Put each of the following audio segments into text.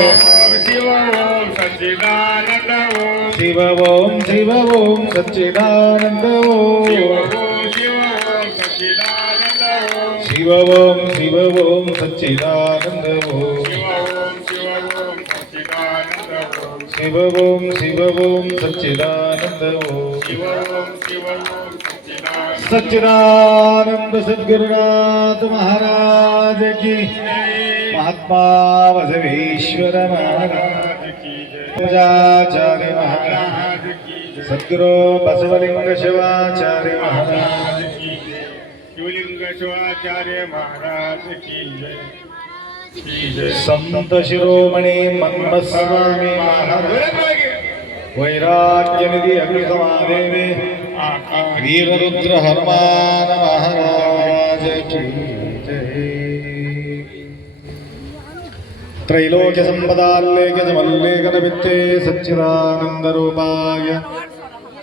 शिव ओम सच्चिदानंद ओम शिव ओम शिव ओम सच्चिदानंद ओम शिव ओम शिव ओम सच्चिदानंद ओम शिव ओम सच्चिदानंद ओम शिव ओम शिव ओम सच्चिदानंद ओम शिव ओम शिव ओम सच्चिदानंद ओम शिव ओम सच्चिदानंद सच्चिदानंद सद्गुरुनाथ महाराज की महात्मा बसवेश्वर महाराज की जय पूजाचार्य महाराज महाराज की जय सद्गुरु बसवलिंग शिवाचार्य महाराज की जय शिवलिंग शिवाचार्य महाराज की जय संत शिरोमणी मन्मस्वामी महाराज वैराग्य निधि अग्रसमादेवे वीररुद्र हनुमान महाराज की जय त्रैलोक्य संपदाल्लेख्य समल्लेखनवित्ते सच्चिदानंद रूपाय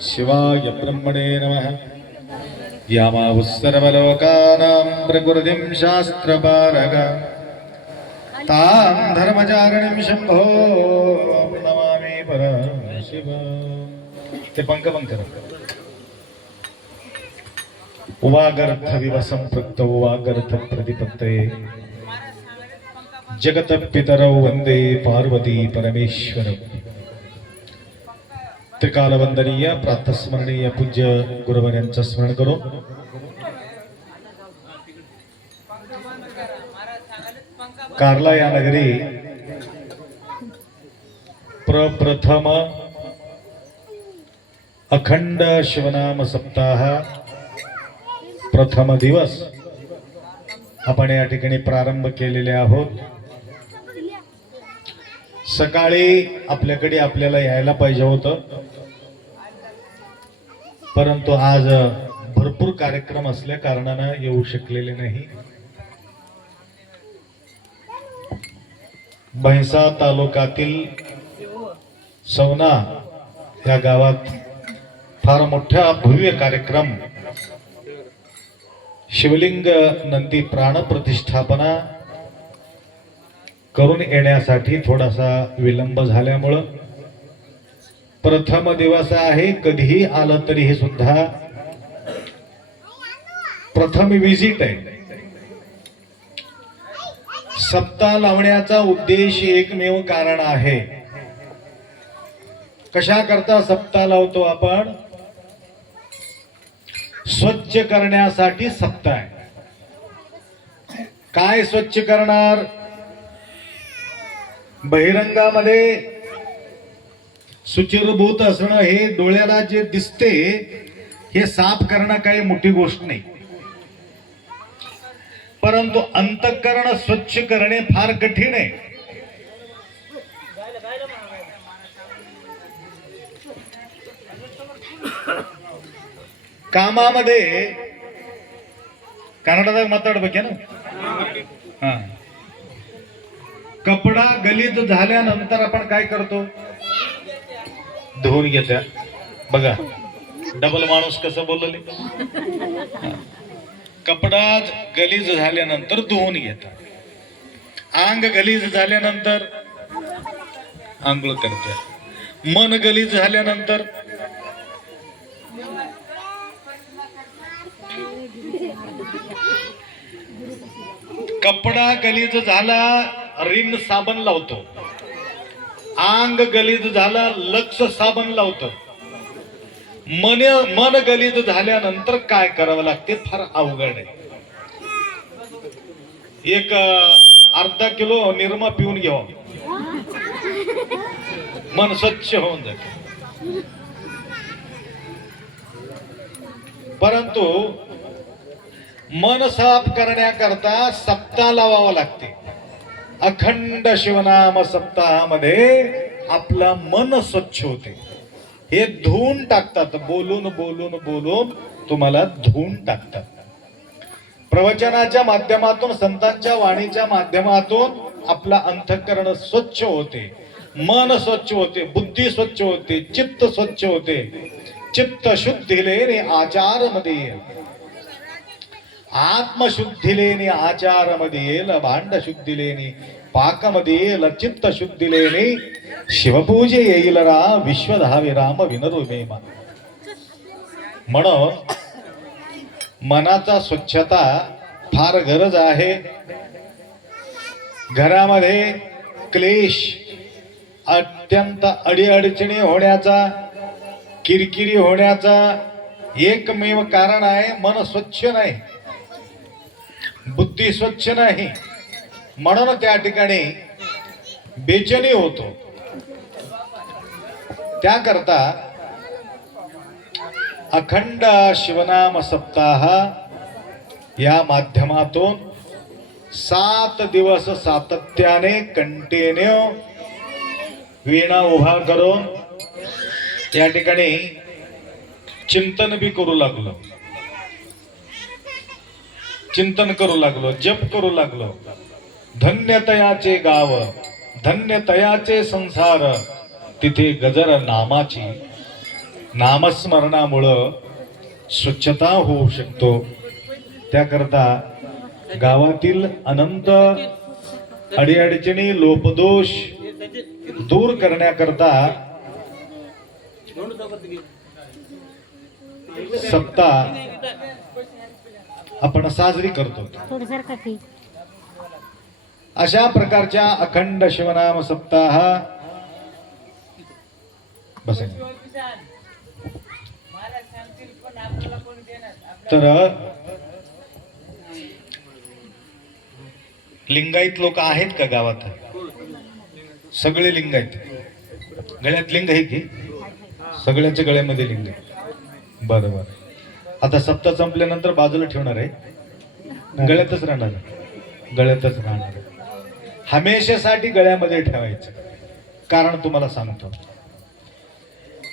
शिवाय ब्रह्मणे नमः यामावुस्सर्वलोकानां प्रकृतिं शास्त्रपारग तां धर्मचारिणीं शम्भो नमामि परशिव ते पंकपंकर उवागर्थ विवसंपृक्त उवागर्थ प्रतिपत्तये जगत पितरौ वंदे पार्वती परमेश्वर त्रिकालवंदनीय प्रातस्मरणीय पूज्य गुरुवर्यांचं स्मरण करू कार्ला या नगरी प्रप्रथम अखंड शिवनाम सप्ताह प्रथम दिवस आपण या ठिकाणी प्रारंभ केलेले आहोत। सकाळी आपल्याकडे आपल्याला यायला पाहिजे होतं, परंतु आज भरपूर कार्यक्रम असल्या कारणानं येऊ शकलेले नाही। म्हैसा तालुक्यातील सवना या गावात फार मोठा भव्य कार्यक्रम शिवलिंग नंदी प्राण प्रतिष्ठापना करून येण्यासाठी थोडासा विलंब झाल्यामुळं प्रथम दिवस आहे, कधीही आलं तरी हे सुद्धा प्रथम विजिट आहे। सप्ताह लावण्याचा उद्देश एकमेव कारण आहे। कशा करता सप्ताह लावतो आपण? स्वच्छ करण्यासाठी सप्ताह आहे। काय स्वच्छ करणार? बहिरंगामध्ये सुचिरभूत असणं हे डोळ्याला जे दिसते हे साफ करणं काही मोठी गोष्ट नाही, परंतु अंतःकरण स्वच्छ करणे फार कठीण आहे। कामामध्ये कन्नडದಾಗ ಮಾತಾಡಬೇಕೇನು? कपडा गलीत झाल्यानंतर आपण काय करतो? धुवून घेत्या। बघा डबल माणूस कसं बोलले, कपडा गलीज झाल्यानंतर धुवून घेतात, अंग गलीज झाल्यानंतर आंघोळ करत्या, मन गलीज झाल्यानंतर कपडा गलीज झाला रिन साबण लावतो, अंग गलीज झाला लक्ष साबण लावतो, मन गलीज झाल्यानंतर काय करावं लागते फार अवघड आहे। एक अर्धा किलो निरमा पिऊन घ्यावा, मन स्वच्छ होऊन जाते। परंतु मन साफ करण्याकरता सप्ताह लावावा लागते। अखंड शिवनाम सप्ताहामध्ये आपलं मन स्वच्छ होते। हे धुवून टाकतात, बोलून बोलून बोलून तुम्हाला धुवून टाकतात। प्रवचनाच्या माध्यमातून, संतांच्या वाणीच्या माध्यमातून आपला अंतःकरण स्वच्छ होते, मन स्वच्छ होते, बुद्धी स्वच्छ होते, चित्त स्वच्छ होते। चित्त शुद्धीलेने आचार मध्ये येईल, आत्मशुद्धीलेने आचार मध्ये येईल, भांड शुद्धीलेने पाकमध्ये लचित्त शुद्धी लेणे शिवपूजे येईल रा विश्व धावे राम विनरू मेमा. म्हणून मनाचा स्वच्छता फार गरज आहे. घरामध्ये क्लेश अत्यंत अडीअडचणी होण्याचा, किरकिरी होण्याचा एकमेव कारण आहे मन स्वच्छ नाही, बुद्धी स्वच्छ नाही. म्हणून त्या ठिकाणी बेचैनी होतो. त्याकरता अखंड शिवनाम सप्ताह या माध्यमातून 7 दिवस सातत्याने कंटिन्यू वीणा उभा करून या ठिकाणी चिंतन बी करू लागलो, चिंतन करू लागलो, जप करू लागलो. धन्यतयाचे गाव, धन्यतयाचे संसार, तिथे गजर नामाची. नामस्मरणामुळं स्वच्छता होऊ शकतो. त्याकरता गावातील अनंत अडीअडचणी लोपदोष दूर करण्याकरता सप्ताह आपण साजरी करतो. अशा प्रकारच्या अखंड शिवनाम सप्ताह तर लिंगायत लोक आहेत का गावात? सगळे लिंगायत. गळ्यात लिंग आहे की? सगळ्यांच्या गळ्यामध्ये लिंग आहे. बरोबर. आता सप्ताह संपल्यानंतर बाजूला ठेवणार आहे, गळ्यातच राहणार आहे, गळ्यातच राहणार आहे. हमेशासाठी गळ्यामध्ये ठेवायचं. कारण तुम्हाला सांगतो,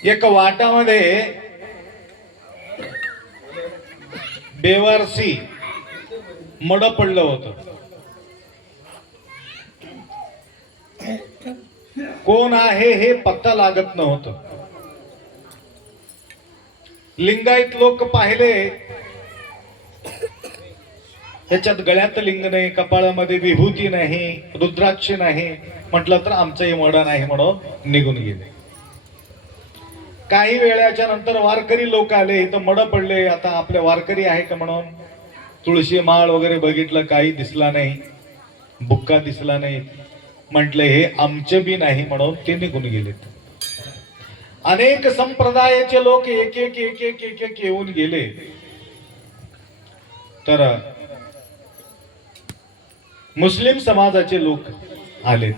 एक वाटामध्ये बेवारसी मड पडलं होतं. कोण आहे हे पत्ता लागत नव्हतं. लिंगायत लोक पाहिले, त्याच्यात गळ्यात लिंग नाही, कपाळामध्ये विभूती नाही, रुद्राक्ष नाही. म्हटलं तर आमचंही मड नाही म्हणून निघून गेले. काही वेळाच्या नंतर वारकरी लोक आले, इथं मड पडले. आता आपले वारकरी आहे का म्हणून तुळशी माळ वगैरे बघितलं, काही दिसला नाही, बुक्का दिसला नाही. म्हटलं हे आमचे बी नाही म्हणून ते निघून गेलेत. अनेक संप्रदायाचे लोक एक एक एक एक एक एक येऊन गेले. तर मुस्लिम समाजाचे लोक आलेत.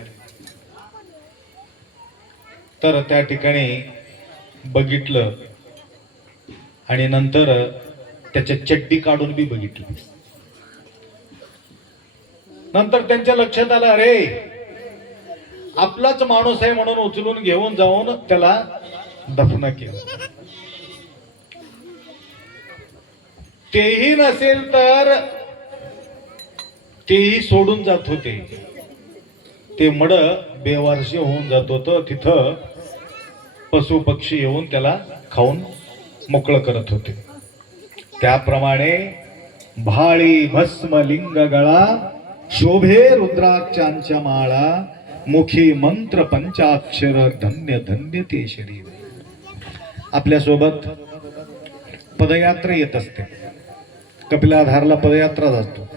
तर त्या ठिकाणी बघितलं आणि नंतर त्याच्या चड्डी काढून बी बघितलं. नंतर त्यांच्या लक्षात आलं, अरे आपलाच माणूस आहे म्हणून उचलून घेऊन जाऊन त्याला दफन केलं. तेही नसेल तर तेही सोडून जात होते. ते मड बेवारशी होऊन जात होतं. तिथं पशु पक्षी येऊन त्याला खाऊन मोकळं करत होते. त्याप्रमाणे भाळी भस्म लिंग गळा, शोभे रुद्राक्षांच्या माळा, मुखी मंत्र पंचाक्षर, धन्य धन्य ते शरीर. आपल्या सोबत पदयात्रा येत असते. कपिलाधारला पदयात्रा जातो.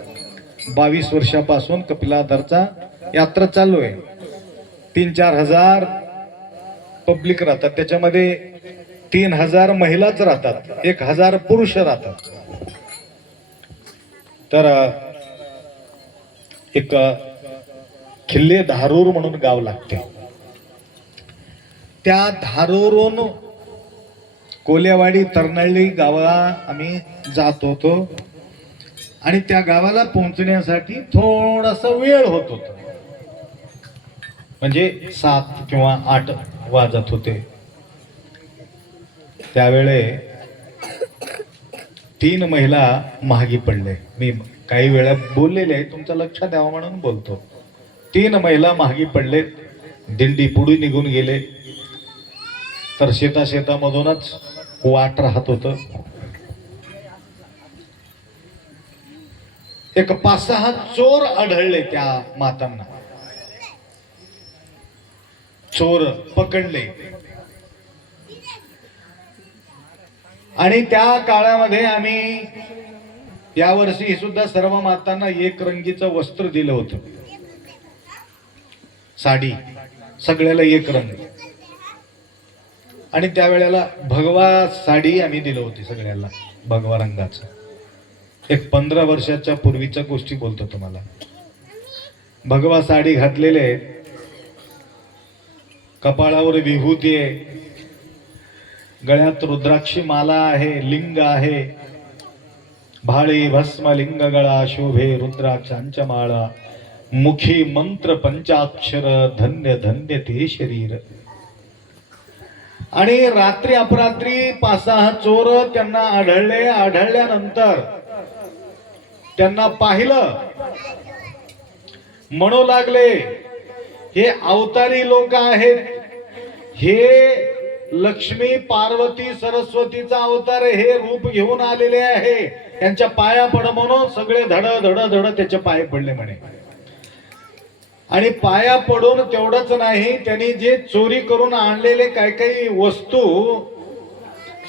22 वर्षापासून कपिलाधारचा यात्रा चालू आहे. 3-4 हजार पब्लिक राहतात. त्याच्यामध्ये 3000 महिलाच राहतात, 1000 पुरुष राहतात. तर एक खिल्ले धारूर म्हणून गाव लागते. त्या धारूरून कोल्यावाडी तरनाळी गावाला आम्ही जात होतो आणि त्या गावाला पोहोचण्यासाठी थोडासा वेळ होत होता. म्हणजे 7 किंवा 8 वाजत होते. त्यावेळे 3 महिला महागी पडले. मी काही वेळा बोललेले आहे, तुमचं लक्ष द्यावं म्हणून बोलतो. 3 महिला महागी पडले. दिंडी पुढे निघून गेले. तर शेतामधूनच वाट राहत होत. एक 5-6 चोर आढळले त्या मातांना. चोर पकडले. आणि त्या काळामध्ये आम्ही यावर्षी सुद्धा सर्व मातांना एक रंगीचं वस्त्र दिलं होतं, साडी, सगळ्याला एक रंग. आणि त्यावेळेला भगवा साडी आम्ही दिली होती सगळ्याला, भगवा रंगाचं. एक 15 वर्षाच्या पूर्वीच्या गोष्टी बोलतो तुम्हाला. भगवा साडी घातलेले, कपाळावर विभूती आहे, गळ्यात रुद्राक्षी माला आहे, लिंग आहे, भाळी भस्म लिंग गळा शोभे रुद्राक्षांच्या माळा, मुखी मंत्र पंचाक्षर धन्य धन्य ते शरीर. आणि रात्री अपरात्री 5-6 चोर त्यांना आढळले. आढळल्यानंतर त्यांना पाहिलं, म्हणू लागले हे अवतारी लोक आहेत, हे लक्ष्मी पार्वती सरस्वतीचा अवतार, हे रूप घेऊन आलेले आहे, त्यांच्या पाया पड. म्हणून सगळे धड धड धड त्याच्या पाय पडले म्हणे. आणि पाया पडून तेवढंच नाही, त्यांनी जे चोरी करून आणलेले काही काही वस्तू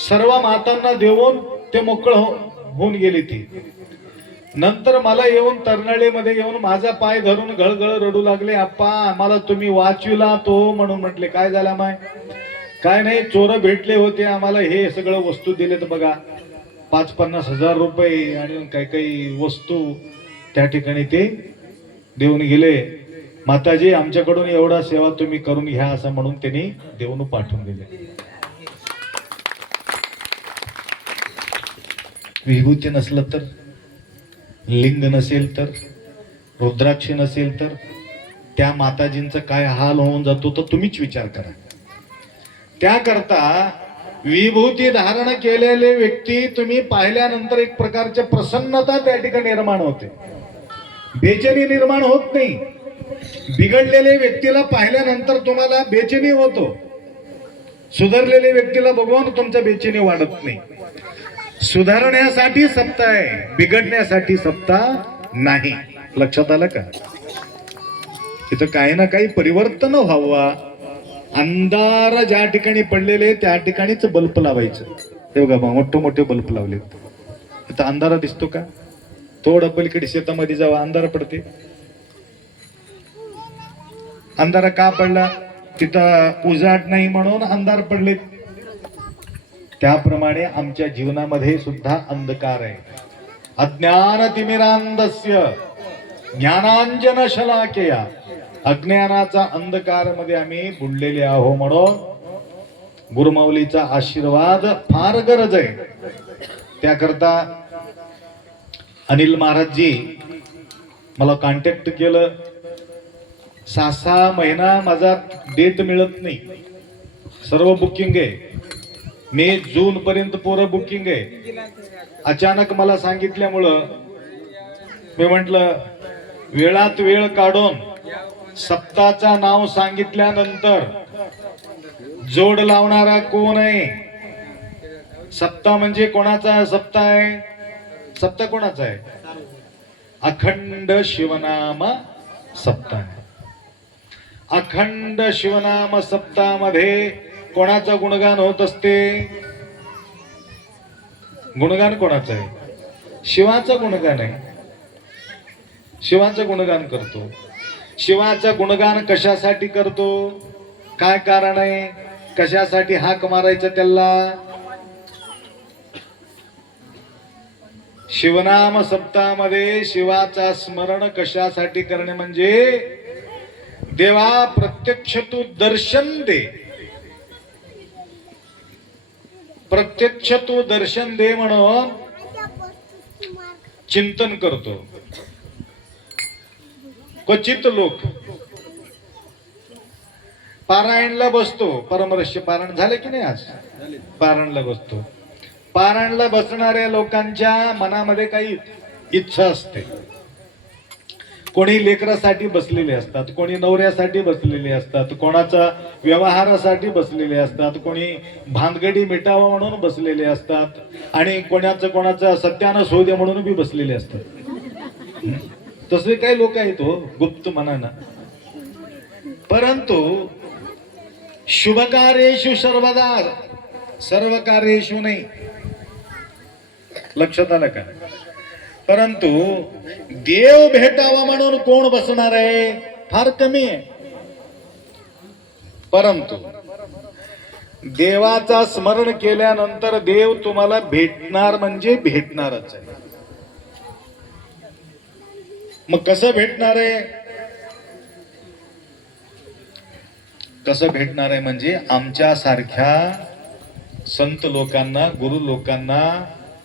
सर्व मातांना देऊन ते मोकळ होऊन गेली. ती नंतर मला येऊन तरनाळीमध्ये येऊन माझा पाय धरून गळगळ रडू लागले, आप्पा आम्हाला तुम्ही वाचविला तो. म्हणून म्हटले काय झाला माय? काय नाही, चोर भेटले होते आम्हाला, हे सगळं वस्तू दिलेत बघा, 5-50 हजार रुपये आणि काही काही वस्तू त्या ठिकाणी ते देऊन गेले. माताजी आमच्याकडून एवढा सेवा तुम्ही करून घ्या असं म्हणून त्यांनी देऊन पाठवून दिले. विभूती नसलं तर, लिंग नसेल तर, रुद्राक्ष नसेल तर त्या माताजींचा काय हाल होऊन जातो तर तुम्हीच विचार करा. त्याकरता विभूती धारण केलेले व्यक्ती तुम्ही पाहिल्यानंतर एक प्रकारची प्रसन्नता त्या ठिकाणी निर्माण होते, बेचैनी निर्माण होत नाही. बिघडलेले व्यक्तीला पाहिल्यानंतर तुम्हाला बेचैनी होतो, सुधारलेल्या व्यक्तीला बघून तुमचा बेचैनी वाढत नाही. सुधारण्यासाठी सप्ताह आहे, बिघडण्यासाठी सप्ताह नाही. लक्षात आलं का? इथं काही ना काही परिवर्तन व्हावं. अंधार ज्या ठिकाणी पडलेले त्या ठिकाणीच बल्ब लावायचं. हे बघा मोठे मोठे बल्ब लावलेत, इथं अंधारा दिसतो का? थोडं पलीकडे शेतामध्ये जावं, अंधार पडते. अंधारा का पडला? तिथं उजाड नाही म्हणून अंधार पडले. त्याप्रमाणे आमच्या जीवनामध्ये सुद्धा अंधकार आहे. अज्ञान तिमिरांधस्य ज्ञानांजन शलाकेया, अज्ञानाचा अंधकार मध्ये आम्ही बुडलेले आहो. म्हणून गुरुमाऊलीचा आशीर्वाद फार गरज आहे. त्याकरता अनिल महाराजजी मला कॉन्टॅक्ट केलं. 6-6 महिना माझा डेट मिळत नाही, सर्व बुकिंग आहे. मे जून पर्यंत पोरं बुकिंग आहे. अचानक मला सांगितल्यामुळं मी म्हटलं वेळात वेळ काढून सप्ताचा नाव सांगितल्यानंतर जोड लावणारा कोण आहे? सप्ताह म्हणजे कोणाचा सप्ताह आहे? सप्ताह कोणाचा आहे? अखंड शिवनाम सप्ताह. अखंड शिवनाम सप्ताहामध्ये कोणाचं गुणगान होत असते? गुणगान कोणाचं आहे? शिवाचं गुणगान आहे. शिवाचं गुणगान करतो. शिवाचं गुणगान कशासाठी करतो? काय कारण आहे? कशासाठी हाक मारायचं त्याला? शिवनाम सप्ताहामध्ये शिवाचा स्मरण कशासाठी करणे? म्हणजे देवा प्रत्यक्ष तू दर्शन दे, प्रत्यक्ष तू दर्शन दे म्हणून चिंतन करतो. क्वचित लोक पारायणला बसतो. परमरहस्य पारायण झाले की नाही? आज पारायणला बसतो. पारायणला बसणाऱ्या लोकांच्या मनामध्ये काही इच्छा असते. कोणी लेकरासाठी बसलेले असतात, कोणी नवऱ्यासाठी बसलेले असतात, कोणाचा व्यवहारासाठी बसलेले असतात, कोणी भानगडी मिटावा म्हणून बसलेले असतात, आणि कोणाचं सत्यानाश होऊ दे म्हणून बी बसलेले असतात. तसे काही लोक आहेत हो गुप्त मनानं. परंतु शुभकार्येषु सर्वदा, सर्व कार्येषु नाही. लक्षात आलं का? परंतु देव भेटावा म्हणून कोण बसणार आहे? फार कमी आहे. परंतु देवाचा स्मरण केल्यानंतर देव तुम्हाला भेटणार म्हणजे भेटणारच आहे. मग कसं भेटणार आहे? कसं भेटणार आहे म्हणजे आमच्या सारख्या संत लोकांना, गुरु लोकांना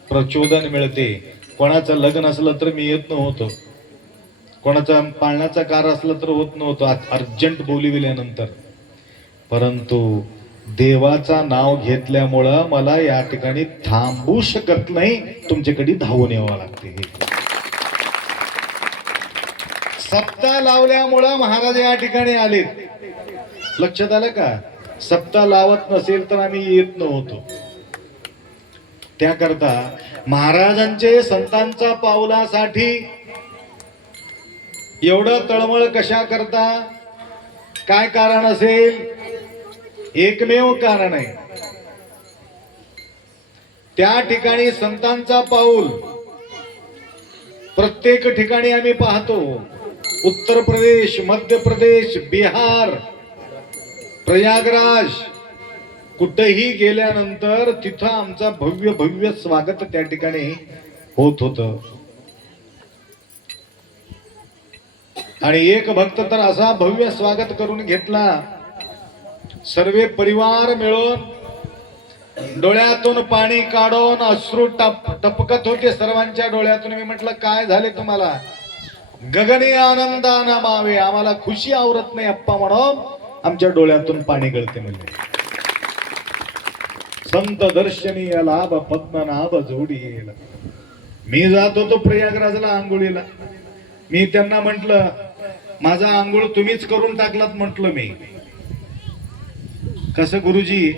प्रचोदन मिळते. कोणाचं लग्न असलं तर मी येत नव्हतो, कोणाचा पाळण्याचा कार असला तर होत नव्हतं अर्जंट बोलिविल्यानंतर. परंतु देवाचा नाव घेतल्यामुळं मला या ठिकाणी थांबू शकत नाही, तुमच्याकडे धावून यावं लागते. सप्ताह लावल्यामुळं महाराज या ठिकाणी आले. लक्षात आलं का? सप्ताह लावत नसेल तर आम्ही येत नव्हतो. त्याकरता महाराजांचे संतांच्या पावलासाठी एवढं तळमळ कशा करता? काय कारण असेल? एकमेव कारण आहे. त्या ठिकाणी संतांचा पाऊल प्रत्येक ठिकाणी आम्ही पाहतो. उत्तर प्रदेश, मध्य प्रदेश, बिहार, प्रयागराज, कुठेही गेल्यानंतर तिथं आमचा भव्य भव्य स्वागत त्या ठिकाणी होत होतं. आणि एक भक्त तर असा भव्य स्वागत करून घेतला, सर्वे परिवार मिळून डोळ्यातून पाणी काढून अश्रू टपकत होते सर्वांच्या डोळ्यातून. मी म्हटलं काय झाले तुम्हाला? गगनी आनंदाना मावे, आम्हाला खुशी आवरत नाही अप्पा म्हणून आमच्या डोळ्यातून पाणी गळते. म्हणजे संत दर्शनीय लाभ पद्मनाभ जोडी येईल. मी जात होतो प्रयागराजला आंघोळीला. मी त्यांना म्हटलं माझा आंघोळ तुम्हीच करून टाकलात. म्हटलं मी कसं गुरुजी,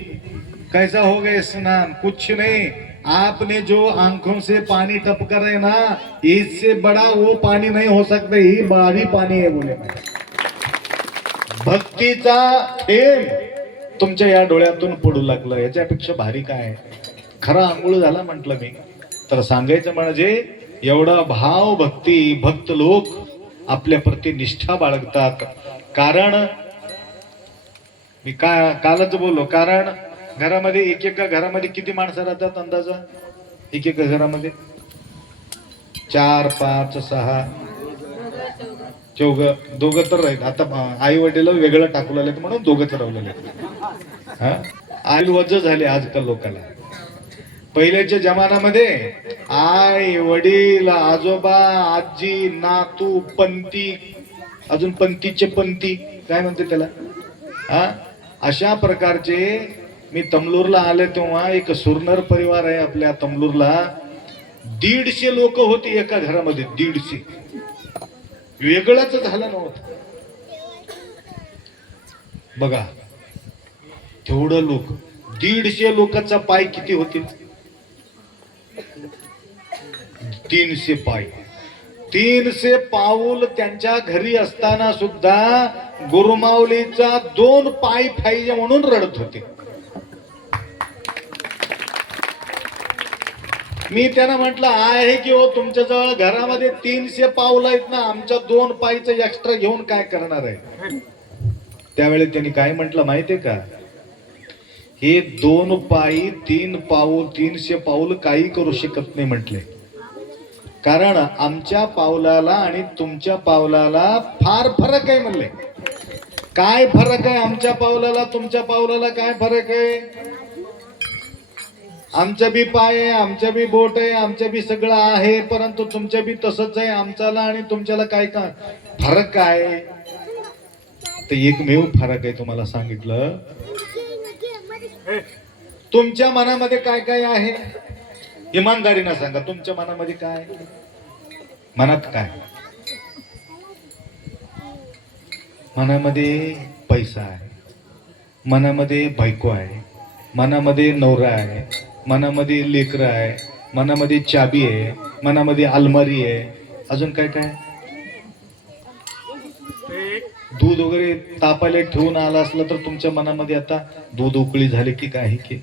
कैसा हो गए स्नान? कुछ नहीं, आपने जो आंखों से पानी टपका रहे ना, इससे बड़ा वो पानी नहीं हो सकता, ही बड़ी पानी है बोले. भक्तीचा थेंब तुमच्या या डोळ्यातून पडू लागलं, याच्यापेक्षा भारी काय? खरा आंघोळ झाला म्हटलं मी. तर सांगायचं म्हणजे एवढा भाव भक्ती, भक्त लोक आपल्या प्रती निष्ठा बाळगतात. कारण मी कालच बोललो, कारण घरामध्ये एकेका घरामध्ये किती माणसं राहतात अंदाजा? एकेका घरामध्ये 4, 5, 6, 4, दोघं तर राहील. आता आई वडील वेगळं टाकू लागले म्हणून दोघंच रावलेले. आई वज झाले आजकाल लोकांना. पहिल्याच्या जमान्यामध्ये आई वडील, आजोबा, आजी, नातू, पंती, अजून पंतीचे पंती काय म्हणते त्याला, अशा प्रकारचे. मी तमलूरला आले तेव्हा एक सुरनर परिवार आहे आपल्या तमलूरला, 150 लोक होती एका घरामध्ये. 150 वेगळंच झालं नव्हतं. बघा तेवढं लोक, 150 लोकांचा पाय किती होतील? 300 पाय. 300 पाऊल त्यांच्या घरी असताना सुद्धा गुरुमाऊलीचा 2 पाय पाहिजे म्हणून रडत होते. मी त्यांना म्हटलं आहे की हो तुमच्याजवळ घरामध्ये 300 पाऊल आहेत ना, आमच्या 2 पायचं एक्स्ट्रा घेऊन काय करणार आहे? त्यावेळी त्यांनी काय म्हटलं माहितीये का? हे 2 पायी 3 पाऊल, 300 पाऊल काही करू शकत नाही म्हटले. कारण आमच्या पावलाला आणि तुमच्या पावलाला फार फरक आहे म्हणले. काय फरक आहे? आमच्या पावलाला तुमच्या पावलाला काय फरक आहे? आमच्या बी पाय आहे, आमच्या बी बोट आहे, आमच्या बी सगळं आहे, परंतु तुमच्या बी तसंच आहे. आमच्याला आणि तुमच्याला काय काय फरक काय? तर एकमेव फरक आहे तुम्हाला सांगितलं. तुमच्या मनामध्ये काय काय आहे? इमानदारीनं सांगा, तुमच्या मनामध्ये काय? मनात काय? मनामध्ये पैसा आहे, मनामध्ये बायको आहे, मनामध्ये नवरा आहे, मनामध्ये लेकरं आहे, मनामध्ये चाबी आहे, मनामध्ये अलमारी आहे, अजून काय काय? दूध वगैरे तापायला ठेवून आला असलं तर तुमच्या मनामध्ये आता दूध उकळी झाले की काय की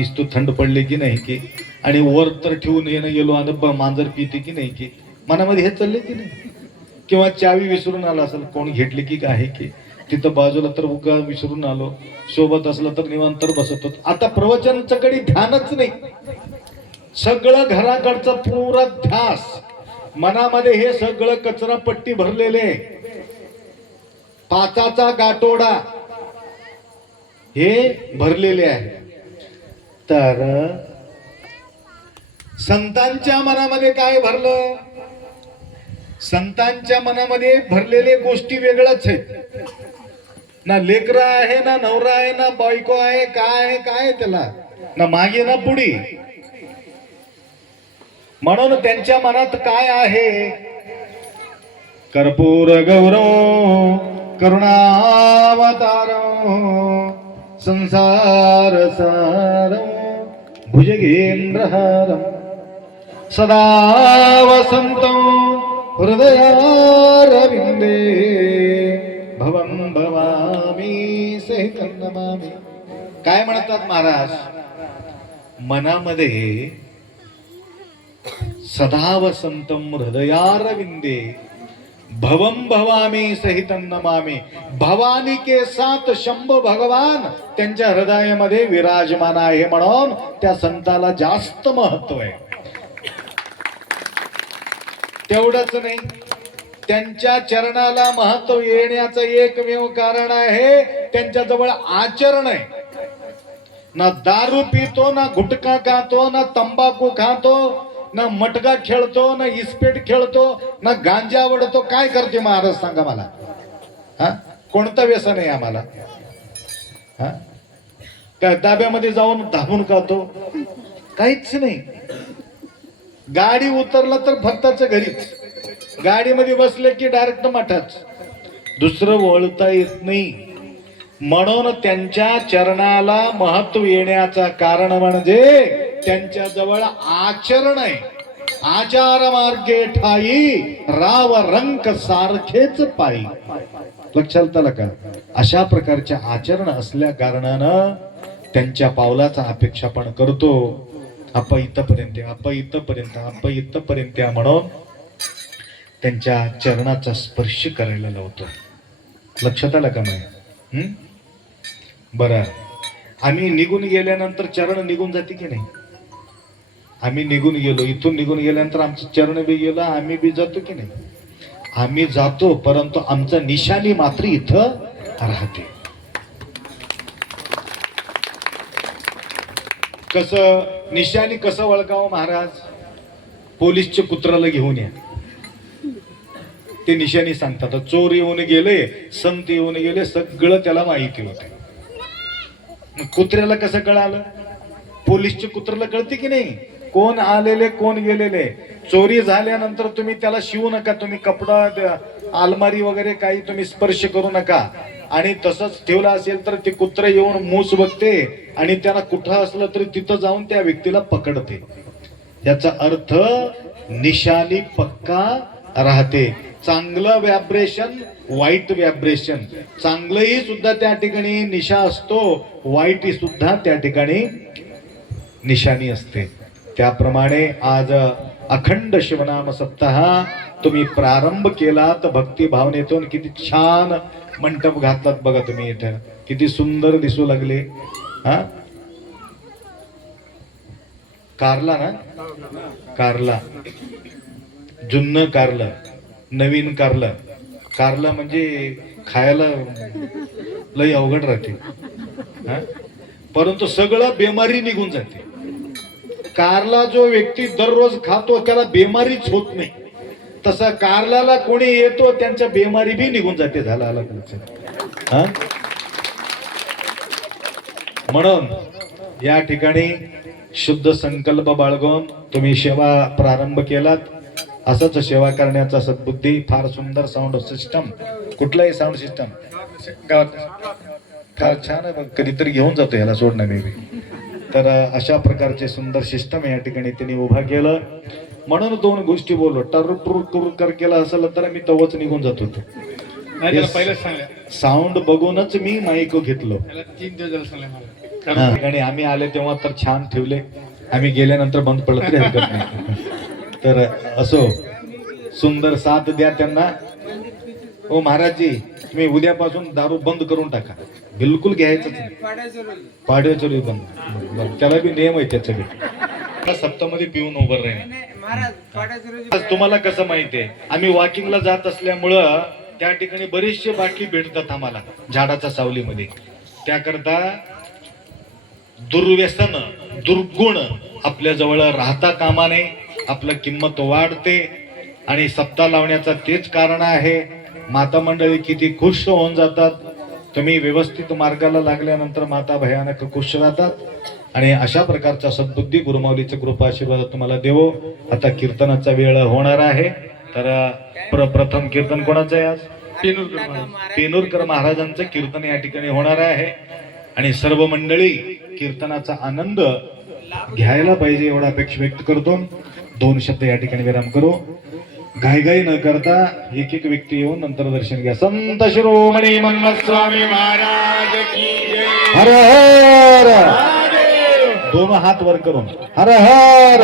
इस्तू थंड पडले की नाही की आणि वर तर ठेवून येणं गेलो आणि मांजर पिते की नाही की मनामध्ये हे चालले की नाही. किंवा चावी विसरून आला असेल कोण घेतली की काय की तिथं बाजूला तर उगा विसरून आलो, सोबत असलं तर निवांतर बसत होतो. आता प्रवचनाचं कधी ध्यानच नाही, सगळं घराकडचं पुरा ध्यास मनामध्ये, हे सगळं कचरा पट्टी भरलेले, पाचाचा गाठोडा हे भरलेले आहे. तर संतांच्या मनामध्ये काय भरलं? संतांच्या मनामध्ये भरलेले गोष्टी वेगळ्याच आहेत ना. लेकरा आहे ना, नवरा आहे ना, बायको आहे, काय आहे काय त्याला ना, मागे ना पुढी. म्हणून त्यांच्या मनात काय आहे? कर्पूर गौरव करुणावतार संसार सार भुजगेंद्रहार सदा वसंत हृदयारविंदे भवं भवामी सहितं नमामि. काय म्हणतात महाराज? मनामध्ये सदा वसंतम हृदयारविंदे भवं भवामी सहितं नमामि. भवानी के साथ शंभो भगवान त्यांच्या हृदयामध्ये विराजमान आहे, म्हणून त्या संताला जास्त महत्व आहे. तेवढंच नाही, त्यांच्या चरणाला महत्व येण्याचं एकमेव कारण आहे त्यांच्या जवळ आचरण आहे. ना दारू पितो, ना गुटखा खातो, ना तंबाखू खातो, ना मटका खेळतो, ना इस्पेट खेळतो, ना गांजा आवडतो. काय करते महाराज सांगा मला? हा, कोणतं व्यसन आहे आम्हाला? हा, त्या दाब्यामध्ये जाऊन धाबून खातो? काहीच नाही. गाडी उतरला तर भक्ताच्या घरीच, गाडीमध्ये बसले की डायरेक्ट मठाच, दुसरं वळता येत नाही. म्हणून त्यांच्या चरणाला महत्व येण्याचं कारण म्हणजे त्यांच्या जवळ आचरण आहे. आचार मार्गे ठाई राव रंक सारखेच पायी. लक्षात आलं का? अशा प्रकारचे आचरण असल्या कारणानं त्यांच्या पावलाचा अपेक्षा पण करतो. आपण इथपर्यंत, आपण इथपर्यंत, आपण इथपर्यंत म्हणून त्यांच्या चरणाचा स्पर्श करायला लावतो. लक्षात आलं का नाही? बरं, आम्ही निघून गेल्यानंतर चरण निघून जाते की नाही? आम्ही निघून गेलो, इथून निघून गेल्यानंतर आमचं चरण बी गेलं, आम्ही बी जातो की नाही? आम्ही जातो, परंतु आमचं निशाणी मात्र इथं राहते. कसं निशाणी कसं ओळखावं महाराज? पोलीसच्या कुत्राला घेऊन या, ते निशाणी सांगतात. चोर येऊन गेले, संत येऊन गेले, सगळं त्याला माहिती होते. कुत्र्याला कसं कळालं? पोलीसच्या कुत्र्याला कळते की नाही कोण आलेले कोण गेलेले? चोरी झाल्यानंतर तुम्ही त्याला शिवू नका, तुम्ही कपडा, अलमारी वगैरे काही तुम्ही स्पर्श करू नका. आणि तसंच ठेवलं असेल तर ते कुत्र येऊन मूस बघते आणि त्याला कुठं असलं तरी तिथं जाऊन त्या व्यक्तीला पकडते. याचा अर्थ निशाणी पक्का राहते. चांगलं व्हायब्रेशन, वाईट व्हायब्रेशन. चांगलंही सुद्धा त्या ठिकाणी निशा असतो, वाईट सुद्धा त्या ठिकाणी निशाणी असते. त्याप्रमाणे आज अखंड शिवनाम सप्ताह तुम्ही प्रारंभ केला तर भक्ती भावनेतून किती छान मंडप घातलात बघा तुम्ही. इथं किती सुंदर दिसू लागले. हा, कारला ना, कारला, जुन्न कारलं, नवीन कारलं. कारला म्हणजे खायला लय अवघड राहते, परंतु सगळं बेमारी निघून जाते. कारला जो व्यक्ती दररोज खातो त्याला बेमारीच होत नाही, तसा कारल्याला कोणी येतो त्यांच्या बेमारी बी निघून जाते. झाला आला हा. म्हणून या ठिकाणी शुद्ध संकल्प बाळगून तुम्ही सेवा प्रारंभ केलात. असंच सेवा करण्याचा सद्बुद्धी. फार सुंदर साऊंड सिस्टम, कुठलाही साऊंड सिस्टम फार छान आहे. कधीतरी घेऊन जातो याला सोडणं मी. तर अशा प्रकारचे सुंदर सिस्टम या ठिकाणी त्यांनी उभा केलं. म्हणून दोन गोष्टी बोललो. टर्र टूर कर केला असेल तर मी तवच निघून जात होतो. नाही त्याला पहिलेच सांगल्या साऊंड बघूनच मी माईक घेतलो. त्याला 3 दिवस झाले सांगल्या मला. हा, आणि आम्ही आले तेव्हा तर छान ठेवले, आम्ही गेल्यानंतर बंद पडलं तरी हरकत नाही. तर असो, सुंदर साथ द्या त्यांना. ओ महाराजजी, तुम्ही उद्यापासून दारू बंद करून टाका, बिलकुल घ्यायचंच नाही. पाड्याचं रोज बंद. बरं, त्याला बी नियम आहे त्याचे बी. सप्तामध्ये पिऊन उभं राहील. आज तुम्हाला कसं माहितीये, आम्ही वॉकिंगला जात असल्यामुळं त्या ठिकाणी बरीचशी बाटली भेटतात आम्हाला झाडाच्या सावलीमध्ये. त्याकरता दुर्व्यसन, दुर्गुण आपल्या जवळ राहता कामा नये. आपलं किंमत वाढते आणि सप्ताह लावण्याचं तेच कारण आहे. माता मंडळी किती खुश होऊन जातात. तुम्ही व्यवस्थित मार्गाला लागल्यानंतर माता भयानक खुश राहतात. आणि अशा प्रकारचा सद्बुद्धी गुरुमाऊलीचे कृपा आशीर्वाद तुम्हाला देवो. आता कीर्तनाचा वेळ होणार आहे. तर प्रथम कीर्तन कोणाचं आहे आज? पेनूरकर महाराजांचं कीर्तन या ठिकाणी होणार आहे. आणि सर्व मंडळी कीर्तनाचा आनंद घ्यायला पाहिजे एवढा अपेक्षा व्यक्त करतो. 2 शब्द या ठिकाणी विराम करू. घाईघाई न करता एक एक व्यक्ती येऊन नंतर दर्शन घ्या. संत शिरोमणी मन्मथ स्वामी महाराज की जय. हर हर. 2 हात वर करून हर हर.